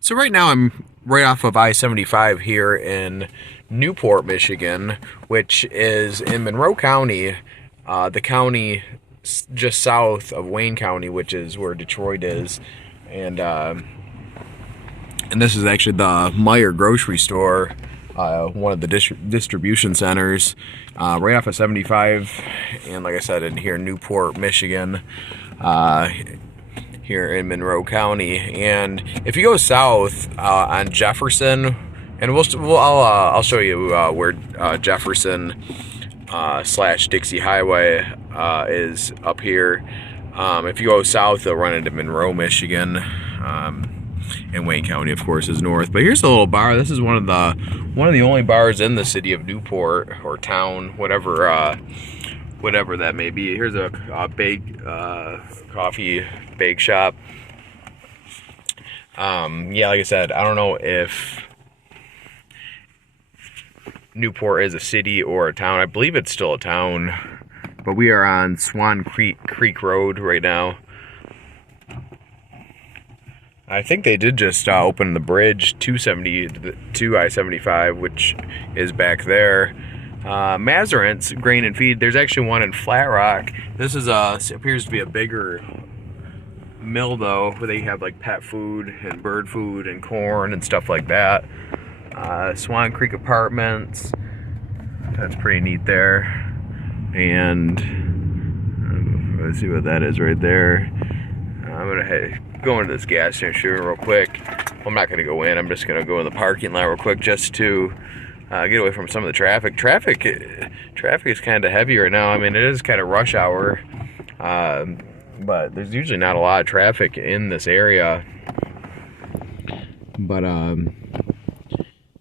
So right now I'm right off of I-75 here in Newport, Michigan, which is in Monroe County, the county just south of Wayne County, which is where Detroit is, and and this is actually the Meyer grocery store, one of the distribution centers, right off of 75, and like I said, in here Newport, Michigan. Here in Monroe County, and if you go south on Jefferson, and I'll show you where Jefferson slash Dixie Highway is up here. If you go south, you'll run into Monroe, Michigan, and Wayne County, of course, is north. But here's a little bar. This is one of the only bars in the city of Newport, or town, whatever that may be. Here's a coffee bake shop. Yeah, like I said, I don't know if Newport is a city or a town. I believe it's still a town, but we are on Swan Creek Road right now. I think they did just open the bridge to I-75, which is back there. Mazarant's Grain and Feed. There's actually one in Flat Rock. This is appears to be a bigger mill, though, where they have like pet food and bird food and corn and stuff like that. Swan Creek Apartments. That's pretty neat there. And let's see what that is right there. I'm gonna go into this gas station real quick. I'm not gonna go in. I'm just gonna go in the parking lot real quick just to get away from some of the traffic. Traffic is kind of heavy right now. I mean, it is kind of rush hour, but there's usually not a lot of traffic in this area. But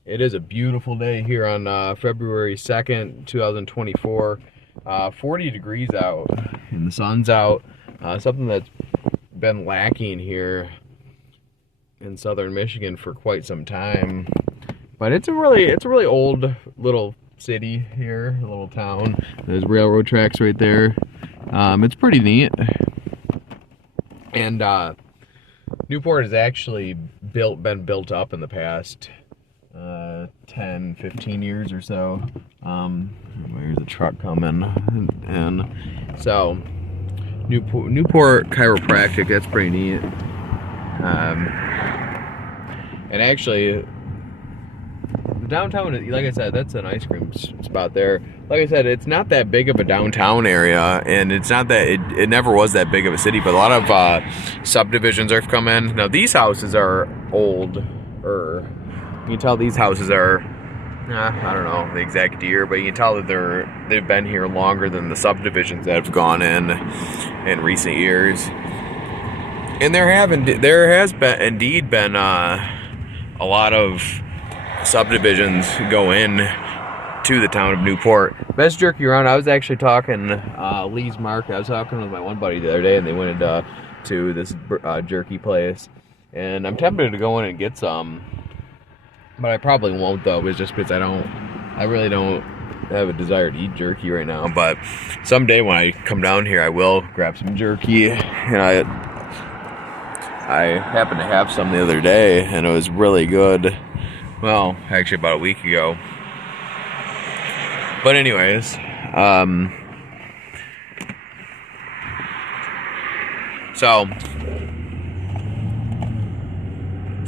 it is a beautiful day here on February 2nd, 2024. 40 degrees out, and the sun's out. Something that's been lacking here in southern Michigan for quite some time. But it's a really old little city here, a little town. There's railroad tracks right there. It's pretty neat. And Newport has actually been built up in the past 10, 15 years or so. There's a truck coming, and so Newport Chiropractic, that's pretty neat. And actually, downtown, like I said, that's an ice cream spot there. Like I said, it's not that big of a downtown area, and it's not that it never was that big of a city, but a lot of subdivisions are come in. Now these houses are old, or you can tell these houses are, I don't know the exact year, but you can tell that they've been here longer than the subdivisions that have gone in recent years. And there has indeed been a lot of subdivisions go in to the town of Newport. Best jerky around. I was actually talking Lee's Market. I was talking with my one buddy the other day, and they went to this jerky place, and I'm tempted to go in and get some, but I probably won't, though. It's just because I really don't have a desire to eat jerky right now. But someday when I come down here, I will grab some jerky. And I happened to have some the other day, and it was really good. Well, actually about a week ago. But anyways, so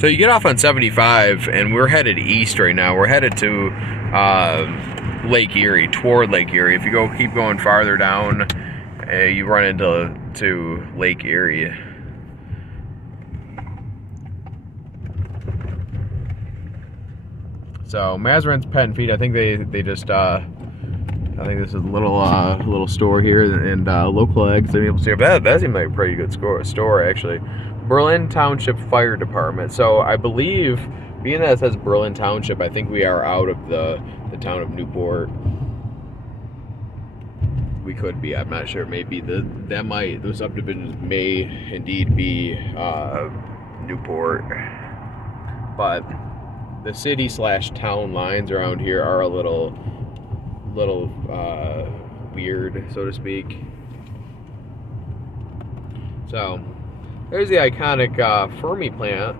you get off on 75, and we're headed east right now. We're headed to Lake Erie, toward Lake Erie. If you keep going farther down, you run into Lake Erie. So Mazarant's Pet and Feed, I think they just I think this is a little store here, and local eggs. That seems like a pretty good store actually. Berlin Township Fire Department. So I believe, being that it says Berlin Township, I think we are out of the town of Newport. We could be. I'm not sure. Maybe those subdivisions may indeed be Newport, but the city / town lines around here are a little weird, so to speak. So there's the iconic Fermi plant.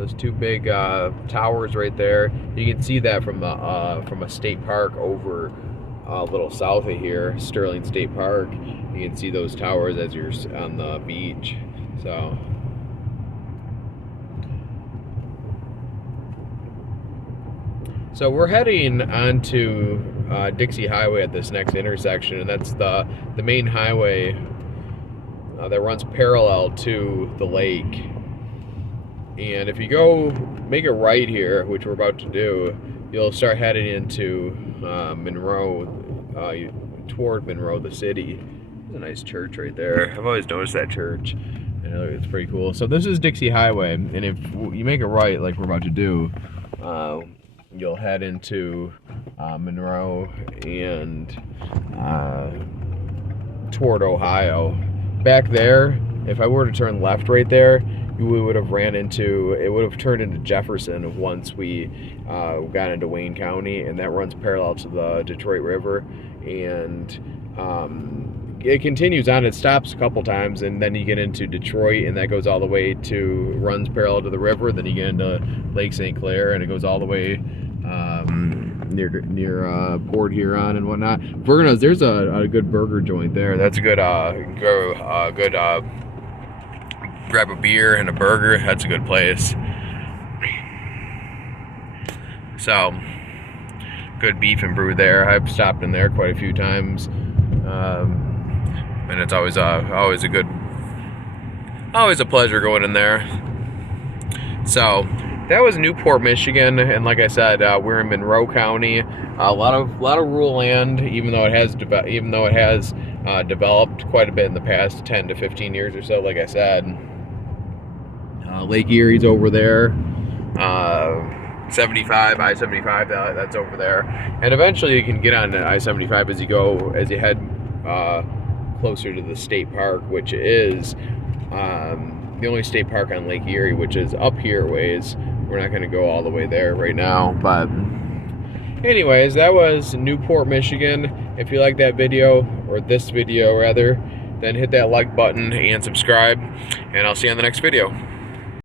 Those two big towers right there. You can see that from a state park over a little south of here, Sterling State Park. You can see those towers as you're on the beach. So we're heading onto Dixie Highway at this next intersection, and that's the main highway that runs parallel to the lake. And if you go make a right here, which we're about to do, you'll start heading into Monroe, toward Monroe, the city. There's a nice church right there. I've always noticed that church. It's pretty cool. So this is Dixie Highway, and if you make a right like we're about to do, you'll head into Monroe and toward Ohio. Back there, if I were to turn left right there, we would have it would have turned into Jefferson once we got into Wayne County, and that runs parallel to the Detroit River. And it continues on. It stops a couple times, and then you get into Detroit, and that goes all the way runs parallel to the river. Then you get into Lake St. Clair, and it goes all the way near Port Huron and whatnot. Verno's, there's a good burger joint there. That's a good grab a beer and a burger. That's a good place. So good beef and brew there. I've stopped in there quite a few times, and it's always a pleasure going in there. So that was Newport, Michigan, and like I said, we're in Monroe County. A lot of rural land, even though it has developed quite a bit in the past 10 to 15 years or so. Like I said, Lake Erie's over there. 75, I-75, that's over there, and eventually you can get on I-75 as you head closer to the state park, which is the only state park on Lake Erie, which is up here ways. We're not going to go all the way there right now, but anyways, that was Newport, Michigan. If you like that video, or this video rather, then hit that like button and subscribe, and I'll see you on the next video.